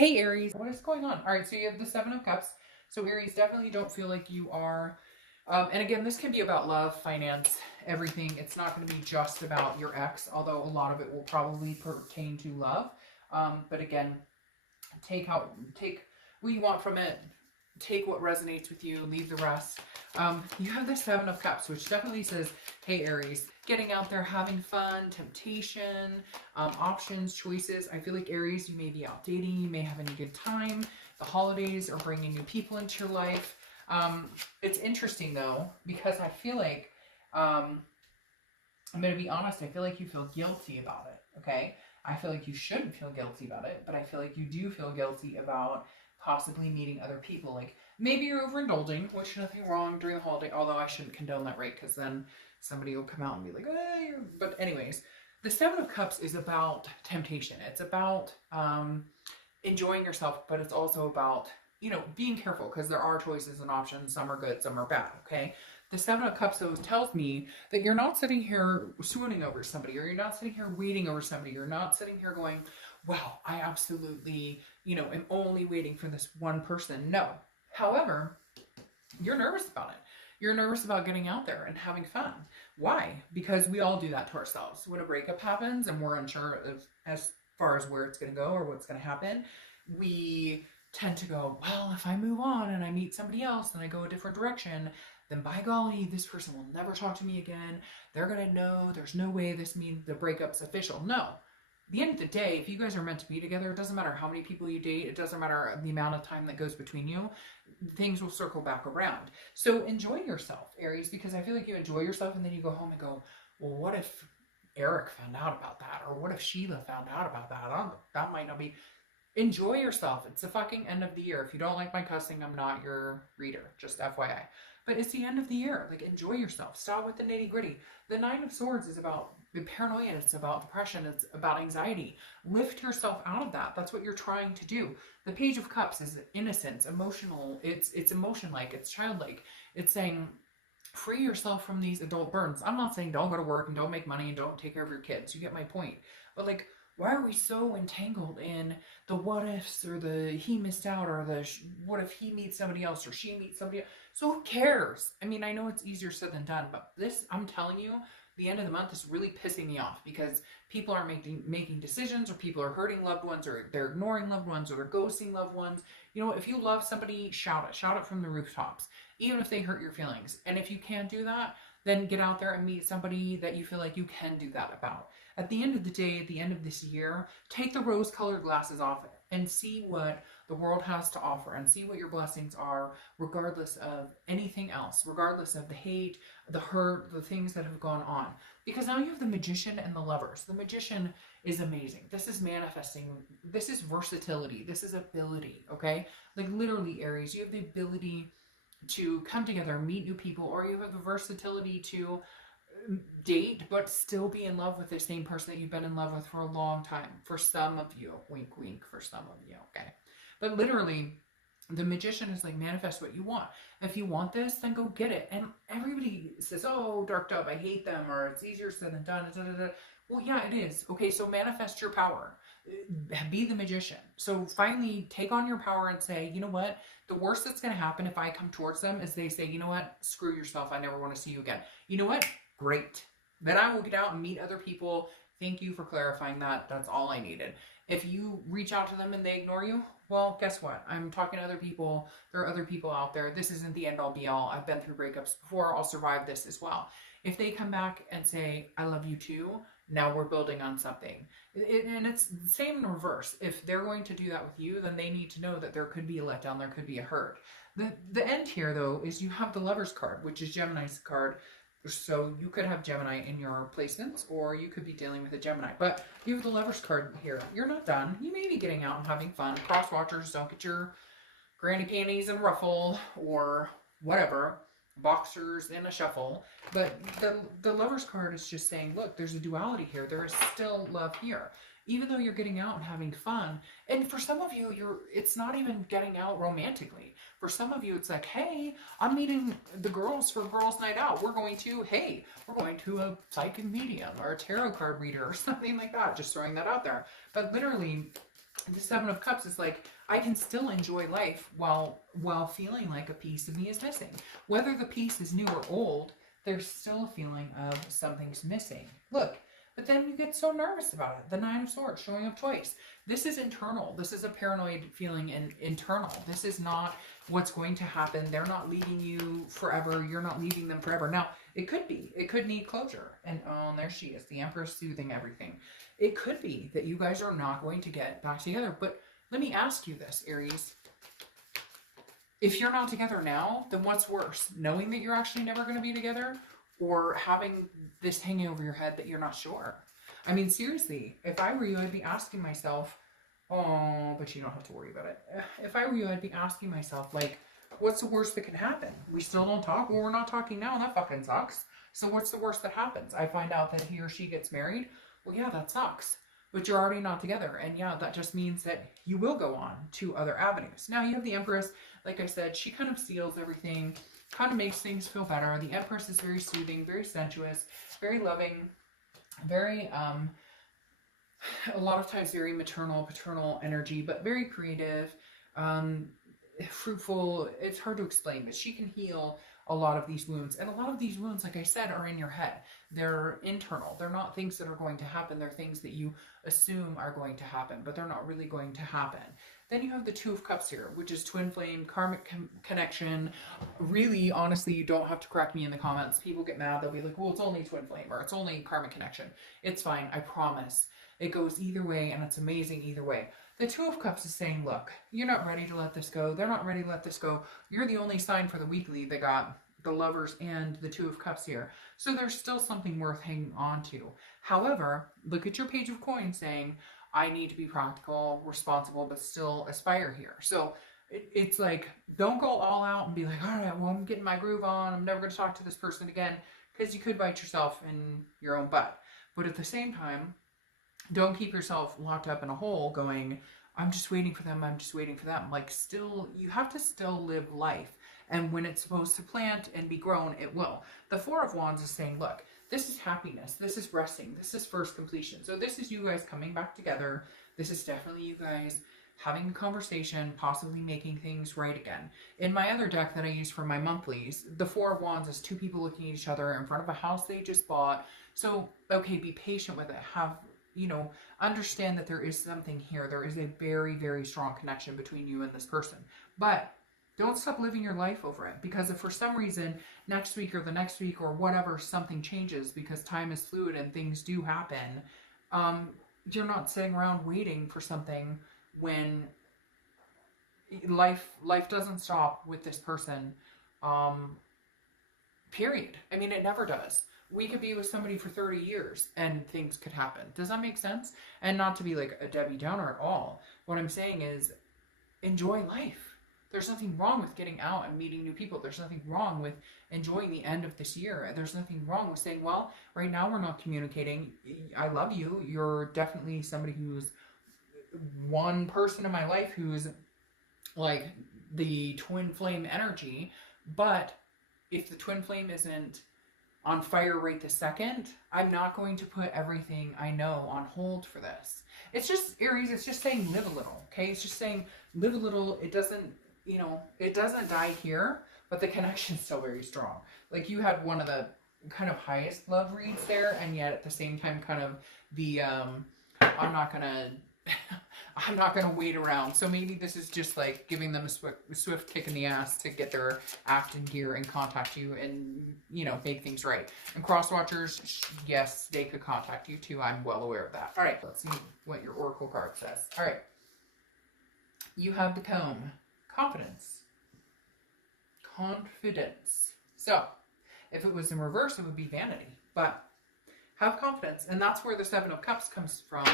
Hey Aries, what is going on? All right, so you have the Seven of Cups. So Aries, definitely don't feel like you are. And again, this can be about love, finance, everything. It's not going to be just about your ex, although a lot of it will probably pertain to love. But again, take what you want from it, take what resonates with you, leave the rest. You have the Seven of Cups, which definitely says, hey Aries, getting out there, having fun, temptation, options, choices. I feel like Aries, you may be out dating, you may have a good time. The holidays are bringing new people into your life. It's interesting though, because I feel like, I'm going to be honest, I feel like you feel guilty about it, okay? I feel like you shouldn't feel guilty about it, but I feel like you do feel guilty about possibly meeting other people. Like maybe you're overindulging, which is nothing wrong during the holiday, although I shouldn't condone that, right? Because then somebody will come out and be like, hey, but anyways, the Seven of Cups is about temptation. It's about enjoying yourself, but it's also about, being careful because there are choices and options. Some are good, some are bad, okay? The Seven of Cups though tells me that you're not sitting here swooning over somebody, or you're not sitting here waiting over somebody. You're not sitting here going, wow, I absolutely, am only waiting for this one person. No. However, you're nervous about it. You're nervous about getting out there and having fun. Why? Because we all do that to ourselves. When a breakup happens and we're unsure of as far as where it's going to go or what's going to happen, we tend to go, well, if I move on and I meet somebody else and I go a different direction, then by golly, this person will never talk to me again. They're going to know there's no way this means the breakup's official. No. At the end of the day, if you guys are meant to be together, it doesn't matter how many people you date, it doesn't matter the amount of time that goes between you, things will circle back around. So enjoy yourself, Aries, because I feel like you enjoy yourself and then you go home and go, well, what if Eric found out about that? Or what if Sheila found out about that? That might not be. Enjoy yourself. It's the fucking end of the year. If you don't like my cussing, I'm not your reader. Just FYI. But it's the end of the year. Like, enjoy yourself. Stop with the nitty gritty. The Nine of Swords is about paranoia. It's about depression. It's about anxiety. Lift yourself out of that. That's what you're trying to do. The Page of Cups is innocence, emotional. It's emotion-like. It's childlike. It's saying, free yourself from these adult burdens. I'm not saying don't go to work and don't make money and don't take care of your kids. You get my point. But like, why are we so entangled in the what ifs or the he missed out or the what if he meets somebody else or she meets somebody else? So who cares? I mean, I know it's easier said than done, but this, I'm telling you, the end of the month is really pissing me off because people are making decisions, or people are hurting loved ones, or they're ignoring loved ones, or they're ghosting loved ones. If you love somebody, shout it from the rooftops, even if they hurt your feelings. And if you can't do that, then get out there and meet somebody that you feel like you can do that about. At the end of the day, at the end of this year, take the rose-colored glasses off and see what the world has to offer and see what your blessings are, regardless of anything else, regardless of the hate, the hurt, the things that have gone on. Because now you have the Magician and the Lovers. The Magician is amazing. This is manifesting. This is versatility. This is ability, okay? Like literally, Aries, you have the ability to come together, meet new people, or you have the versatility to date but still be in love with the same person that you've been in love with for a long time. For some of you, wink wink, for some of you, okay? But literally, the Magician is like, manifest what you want. If you want this, then go get it. And everybody says, oh, dark dove, I hate them, or it's easier said than done. Well, yeah, it is. Okay, so manifest your power. Be the Magician. So finally take on your power and say, you know what? The worst that's going to happen if I come towards them is they say, you know what? Screw yourself. I never want to see you again. You know what? Great. Then I will get out and meet other people. Thank you for clarifying that. That's all I needed. If you reach out to them and they ignore you, well, guess what? I'm talking to other people. There are other people out there. This isn't the end all be all. I've been through breakups before. I'll survive this as well. If they come back and say, I love you too, now we're building on something. And it's the same in reverse. If they're going to do that with you, then they need to know that there could be a letdown, there could be a hurt. The end here, though, is you have the Lover's card, which is Gemini's card. So you could have Gemini in your placements, or you could be dealing with a Gemini. But you have the Lover's card here. You're not done. You may be getting out and having fun. Cross watchers, don't get your granny panties in a ruffle or whatever. Boxers in a shuffle. But the Lover's card is just saying, look, there's a duality here. There is still love here. Even though you're getting out and having fun. And for some of you, it's not even getting out romantically. For some of you, it's like, hey, I'm meeting the girls for girls' night out. We're going to a psychic medium or a tarot card reader or something like that. Just throwing that out there. But literally, the Seven of Cups is like, I can still enjoy life while feeling like a piece of me is missing. Whether the piece is new or old, there's still a feeling of something's missing. Look, but then you get so nervous about it. The Nine of Swords showing up twice. This is internal. This is a paranoid feeling and internal. This is not what's going to happen. They're not leaving you forever. You're not leaving them forever. Now, it could be. It could need closure. And oh, there she is. The Empress soothing everything. It could be that you guys are not going to get back together. But let me ask you this, Aries. If you're not together now, then what's worse? Knowing that you're actually never going to be together, or having this hanging over your head that you're not sure? I mean, seriously, if I were you, I'd be asking myself, oh, but you don't have to worry about it. If I were you, I'd be asking myself, like, what's the worst that can happen? We still don't talk? Well, we're not talking now, and that fucking sucks. So what's the worst that happens? I find out that he or she gets married? Well, yeah, that sucks. But you're already not together. And yeah, that just means that you will go on to other avenues. Now, you have the Empress. Like I said, she kind of seals everything, kind of makes things feel better. The Empress is very soothing, very sensuous, very loving, very, a lot of times very maternal, paternal energy, but very creative, fruitful. It's hard to explain, but she can heal a lot of these wounds. And a lot of these wounds, like I said, are in your head. They're internal. They're not things that are going to happen. They're things that you assume are going to happen, but they're not really going to happen. Then you have the Two of Cups here, which is twin flame, karmic connection. Really, honestly, you don't have to correct me in the comments. People get mad. They'll be like, well, it's only twin flame, or it's only karmic connection. It's fine. I promise. It goes either way, and it's amazing either way. The Two of Cups is saying, look, you're not ready to let this go. They're not ready to let this go. You're the only sign for the weekly that got the Lovers and the Two of Cups here. So there's still something worth hanging on to. However, look at your Page of Coins saying, I need to be practical, responsible, but still aspire here. So it's like, don't go all out and be like, all right, well, I'm getting my groove on. I'm never going to talk to this person again, because you could bite yourself in your own butt. But at the same time, don't keep yourself locked up in a hole going, I'm just waiting for them. I'm just waiting for them. Like, still, you have to still live life. And when it's supposed to plant and be grown, it will. The Four of Wands is saying, look, this is happiness. This is resting. This is first completion. So this is you guys coming back together. This is definitely you guys having a conversation, possibly making things right again. In my other deck that I use for my monthlies, the Four of Wands is two people looking at each other in front of a house they just bought. So, okay, be patient with it. Have, you know, understand that there is something here. There is a very, very strong connection between you and this person. But don't stop living your life over it, because if for some reason next week or the next week or whatever something changes, because time is fluid and things do happen, you're not sitting around waiting for something when life doesn't stop with this person, period. I mean, it never does. We could be with somebody for 30 years and things could happen. Does that make sense? And not to be like a Debbie Downer at all. What I'm saying is, enjoy life. There's nothing wrong with getting out and meeting new people. There's nothing wrong with enjoying the end of this year. There's nothing wrong with saying, well, right now we're not communicating. I love you. You're definitely somebody who's one person in my life who's like the twin flame energy. But if the twin flame isn't on fire right this second, I'm not going to put everything I know on hold for this. It's just, Aries, it's just saying live a little, okay? It's just saying live a little. It doesn't, you know, it doesn't die here, but the connection's still very strong. Like, you had one of the kind of highest love reads there, and yet at the same time kind of the, I'm not gonna wait around. So maybe this is just like giving them a swift kick in the ass to get their act in gear and contact you and, you know, make things right. And cross watchers, yes, they could contact you too. I'm well aware of that. All right, let's see what your oracle card says. All right, you have the comb. Confidence. Confidence. So, if it was in reverse, it would be vanity. But have confidence. And that's where the Seven of Cups comes from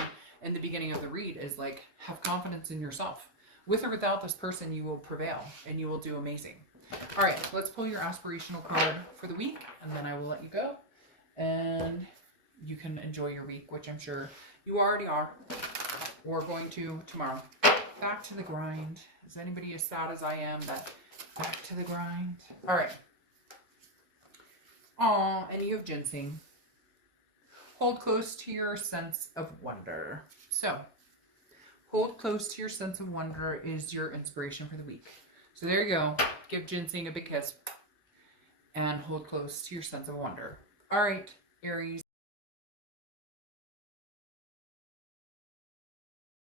in the beginning of the read, is like, have confidence in yourself. With or without this person, you will prevail and you will do amazing. All right, let's pull your aspirational card for the week, and then I will let you go. And you can enjoy your week, which I'm sure you already are, or going to tomorrow. Back to the grind. Is anybody as sad as I am that back to the grind? All right. Aw, and you have ginseng. Hold close to your sense of wonder. So, Hold close to your sense of wonder is your inspiration for the week. So there you go. Give ginseng a big kiss and hold close to your sense of wonder. All right, Aries.